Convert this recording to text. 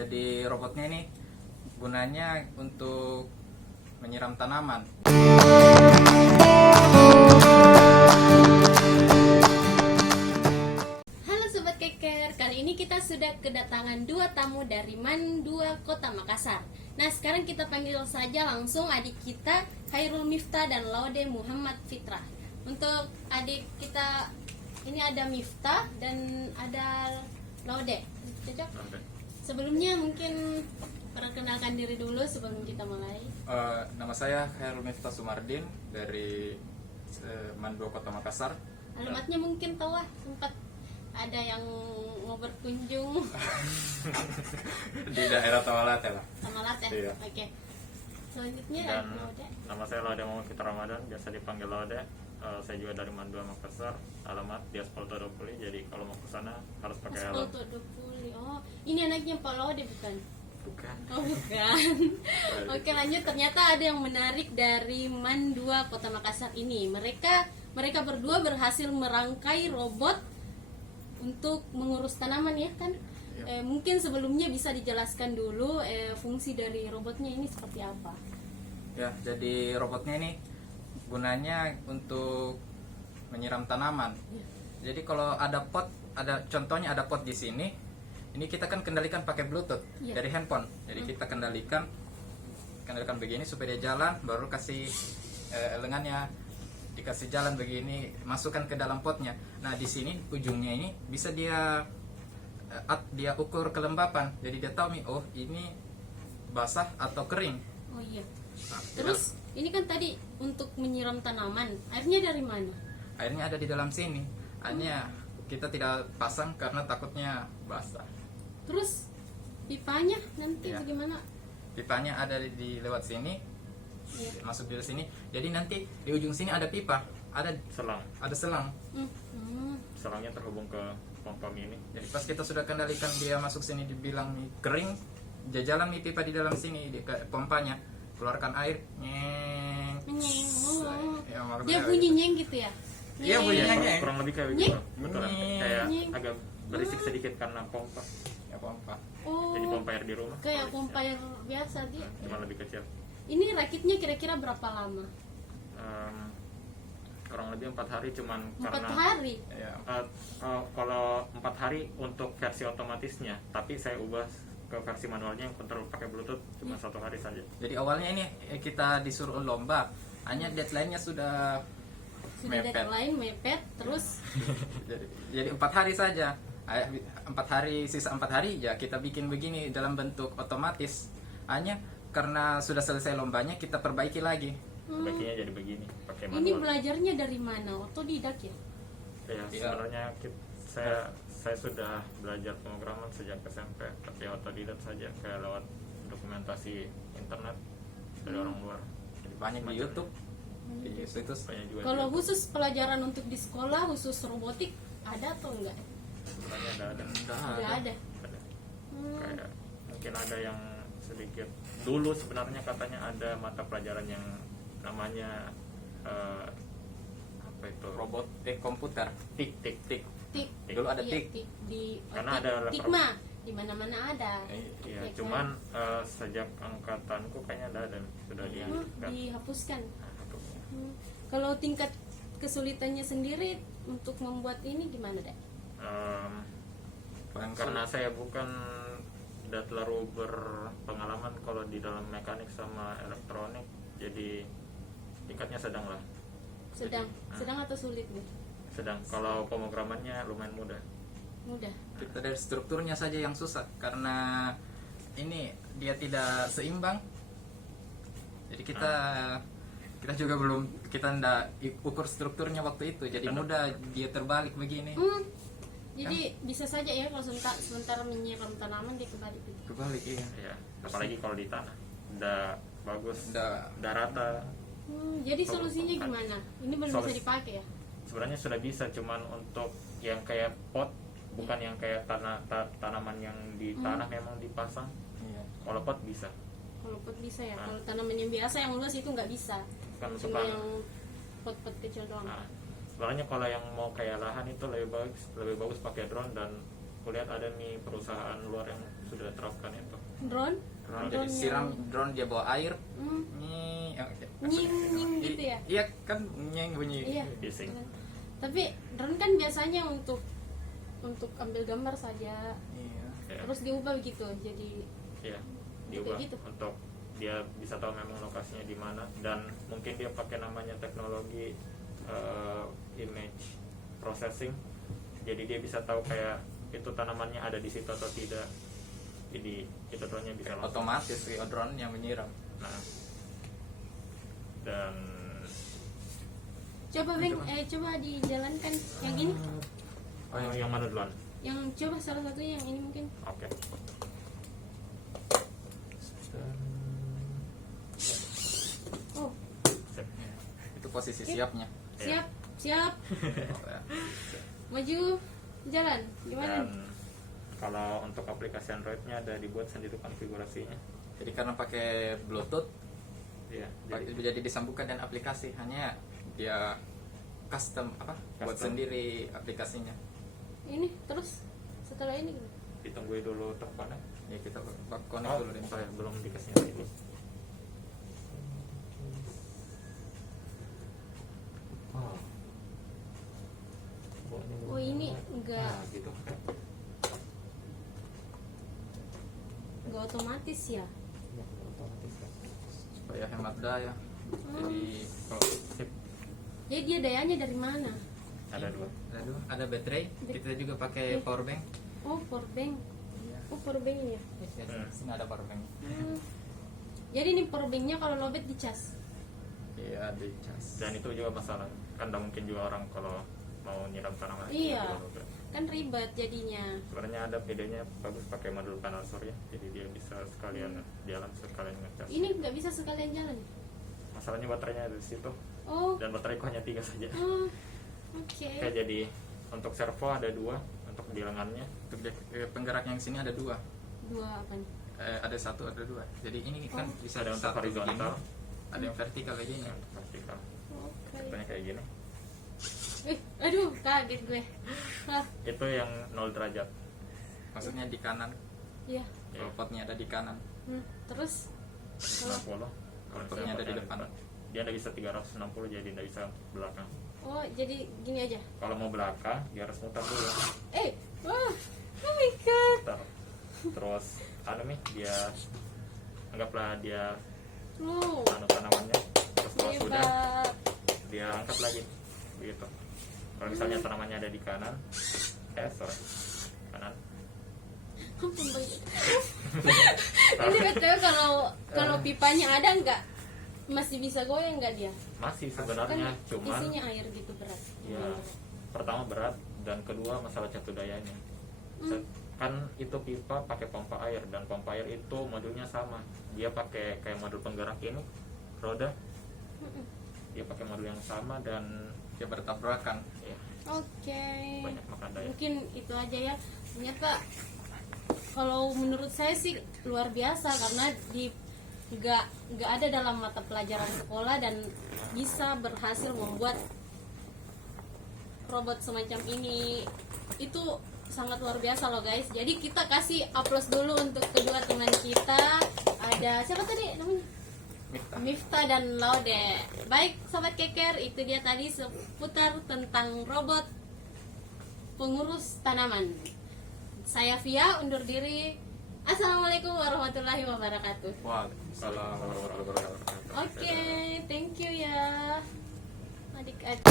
jadi robotnya ini gunanya untuk menyiram tanaman. Halo Sobat Keker, kali ini kita sudah kedatangan dua tamu dari MAN 2 Kota Makassar. Nah, sekarang kita panggil saja langsung adik kita Khairul Miftah dan Laude Muhammad Fitrah. Untuk adik kita ini ada Miftah dan ada Laude. Cocok? Sebelumnya mungkin perkenalkan diri dulu sebelum kita mulai. Nama saya Khairul Miftah Sumardin dari MAN 2 Kota Makassar. Alamatnya mungkin tahu sempat ada yang mau berkunjung Di daerah Tamalate lah. Tamalat ya? Iya. Oke. Selanjutnya Dan Laude. nama saya Laude Muhammad Fitrah Ramadan, biasa dipanggil Laude. Saya juga dari MAN 2 Makassar, alamat di Aspalto 20. Jadi kalau mau ke sana harus pakai helm. Aspalto 20. Oh, ini anaknya Pak Laude bukan? Bukan. Oh, bukan. Oke, lanjut. Ternyata ada yang menarik dari MAN 2 Kota Makassar ini. Mereka berdua berhasil merangkai robot untuk mengurus tanaman ya kan? Iya. Mungkin sebelumnya bisa dijelaskan dulu fungsi dari robotnya ini seperti apa? Ya, jadi robotnya ini gunanya untuk menyiram tanaman. Ya. Jadi kalau ada pot, contohnya ada pot di sini. Ini kita kan kendalikan pakai Bluetooth Iya. dari handphone. Jadi kita kendalikan begini supaya dia jalan, baru kasih lengannya dikasih jalan begini, masukkan ke dalam potnya. Nah, di sini ujungnya ini bisa dia ukur kelembapan. Jadi dia tahu nih, oh ini basah atau kering. Oh iya. Nah, Terus ini kan tadi untuk menyiram tanaman. Airnya dari mana? airnya ada di dalam sini. Hanya kita tidak pasang karena takutnya basah. Terus pipanya nanti Iya. bagaimana? Pipanya ada di lewat sini, Iya. masuk dari sini. Jadi nanti di ujung sini ada pipa, ada Selang. Hmm. Selangnya terhubung ke pompa mini. Jadi pas kita sudah kendalikan dia masuk sini dibilang nih kering, dia jalan nih pipa di dalam sini di pompanya, keluarkan air, nyeng. Nyeng. Oh. Ya, maksudnya Dia bunyi nyeng gitu ya? Iya, Nyeng. bunyinya Kurang, nyeng. kurang lebih kayak Nyeng. gitu. Betul. Nyeng. Kayak Nyeng. agak berisik sedikit karena pompa. Ya pompa. Oh. Jadi pompa air di rumah. Kayak pompa air biasa dia. Cuma lebih kecil. Ini rakitnya kira-kira berapa lama? Kurang lebih 4 hari, cuman 4 karena hari. Ya. kalau 4 hari untuk versi otomatisnya, tapi saya ubah ke versi manualnya yang kontrol pakai Bluetooth cuma 1 hari saja. Jadi awalnya ini kita disuruh lomba, hanya deadline-nya sudah Sudah mepet. deadline mepet terus jadi 4 hari saja. 4 hari, sisa 4 hari ya kita bikin begini dalam bentuk otomatis. Hanya karena sudah selesai lombanya kita perbaiki lagi. Baiknya jadi begini pakai ini manual. belajarnya dari mana? Otodidak ya? Ya, Iya. sebenarnya saya sudah belajar pemrograman sejak SMP, tapi otodidak saja, kayak lewat dokumentasi internet dari orang luar. Jadi banyak di Macam- YouTube, di situs. Banyak juga. Kalau di- khusus pelajaran untuk di sekolah khusus robotik ada atau enggak? sebenarnya ada. Enggak ada. Ada. Hmm. Kayak mungkin ada yang sedikit dulu sebenarnya katanya ada mata pelajaran yang namanya apa itu Robot komputer. tik. Tik. Dulu ada Iya, tik. di Karena ada tik laptop. mah di mana-mana ada. Iya, Ya kan? cuman sejak angkatanku kayaknya ada dan sudah Dihapuskan. hapusnya. Kalau tingkat kesulitannya sendiri untuk membuat ini gimana deh? Karena saya bukan tidak terlalu berpengalaman kalau di dalam mekanik sama elektronik, jadi tingkatnya sedang lah. Sedang Jadi, sedang atau sulit nih? sedang. Kalau pemrogramannya lumayan mudah. Mudah. Kita dari strukturnya saja yang susah karena ini dia tidak seimbang. Jadi kita juga belum ndak ukur strukturnya waktu itu. Jadi mudah dia terbalik begini. Jadi bisa saja ya kalau sementara menyiram tanaman dia kebalik gitu. Kebalik iya. Ya, apalagi kalau di tanah udah bagus, Udah. udah rata. Jadi solusinya gimana? Ini belum bisa dipakai ya? Sebenarnya sudah bisa, cuman untuk yang kayak pot, bukan yang kayak tanaman yang di tanah memang dipasang. Iya. Kalau pot bisa. Kalau pot bisa ya. Kalau tanaman yang biasa yang luas itu nggak bisa. Kan untuk Cuma tanah. yang pot-pot kecil doang. Nah, sebenarnya kalau yang mau kayak lahan itu lebih bagus pakai drone, dan kulihat ada nih perusahaan luar yang sudah terapkan itu. drone. Jadi siram drone, dia bawa air. Hmm. Nying gitu ya. Iya kan, nying bunyi. Iya. Bising. Tapi drone kan biasanya untuk ambil gambar saja. Iya. Ya. Terus diubah begitu jadi Iya, diubah gitu. untuk dia bisa tahu memang lokasinya di mana, dan mungkin dia pakai namanya teknologi image processing. Jadi dia bisa tahu kayak itu tanamannya ada di situ atau tidak. Jadi itu drone-nya bisa langsung. Otomatis si drone yang menyiram. Nah, dan coba Bang, coba dijalankan yang ini. yang mana duluan? Yang coba salah satunya yang ini mungkin. Oke. Oh, Sip. Itu posisi siapnya. siap, siap. Oh, ya. Maju, jalan. Gimana? Dan kalau untuk aplikasi Android-nya ada dibuat sendiri konfigurasinya. Jadi karena pakai Bluetooth, Iya. jadi disambungkan dan aplikasi, hanya dia custom buat Custom. sendiri aplikasinya. Ini terus setelah ini gitu. Ditungguin dulu teleponnya. Ya kita connect dulu deh. Sorry, belum dikasih ini. Oh, ini enggak gitu. otomatis ya. Supaya hemat daya. Jadi kalau Sip. Jadi dia dayanya dari mana? Ada dua. ada baterai, kita juga pakai power bank. Oh, power bank. Iya. Oh, power bank ini ya. Sini ada power bank. Jadi ini power banknya kalau lowbat dicas. Iya, di cas. Dan itu juga masalah. Kan tidak mungkin juga orang kalau mau nyiram tanaman. Iya. juga lobet. Kan ribet jadinya. Sebenarnya ada pedenya bagus pakai modul panel surya. Jadi dia bisa sekalian jalan sekalian ngecas. Ini nggak bisa sekalian jalan. Masalahnya baterainya ada di situ. Oh, Dan bateraiku hanya 3 saja. oke. Oke, jadi untuk servo ada 2 untuk di lengannya. Untuk penggerak yang sini ada 2. Dua apa nih? Ada 1, ada 2. Jadi ini kan Oh. bisa Ada untuk satu horizontal, begini, ada yang vertikal kayak gini. yang untuk vertikal. Oke. Contohnya kayak gini. Aduh, kaget gue. Wah, Itu yang 0 derajat. Maksudnya di kanan. iya. Ya. Kalau potnya ada di kanan. Terus 60. Kalau Potnya ada di potnya depan. Dia tidak bisa 360, jadi tidak bisa belakang. oh, jadi gini aja. Kalau mau belakang, dia harus muter dulu. Wah. Oh my god. Muter. Terus dia anggaplah dia Oh, tanamannya. Terus kalau sudah, hebat. dia angkat lagi begitu. Kalau misalnya tanamannya ada di kanan, kanan. Ampun, Bang. Ini betul kalau pipanya ada nggak? Masih bisa goyang nggak dia? Masih sebenarnya, Kan cuman isinya air gitu berat. ya pertama berat, dan kedua masalah catu dayanya. Kan itu pipa pakai pompa air, dan pompa air itu modulnya sama. Dia pakai kayak modul penggerak ini roda. Dia pakai modul yang sama dan Dia bertabrakan. ya Oke. banyak makan daya. Mungkin itu aja ya. Ternyata kalau menurut saya sih luar biasa karena nggak ada dalam mata pelajaran sekolah dan bisa berhasil membuat robot semacam ini. Itu sangat luar biasa loh guys. Jadi kita kasih aplaus dulu untuk kedua teman kita. Ada siapa tadi namanya? Miftah dan Laude. Baik sobat keker, itu dia tadi seputar tentang robot pengurus tanaman. Saya Via undur diri. Assalamualaikum warahmatullahi wabarakatuh. Waalaikumsalam warahmatullahi wabarakatuh. Oke, thank you ya adik-adik.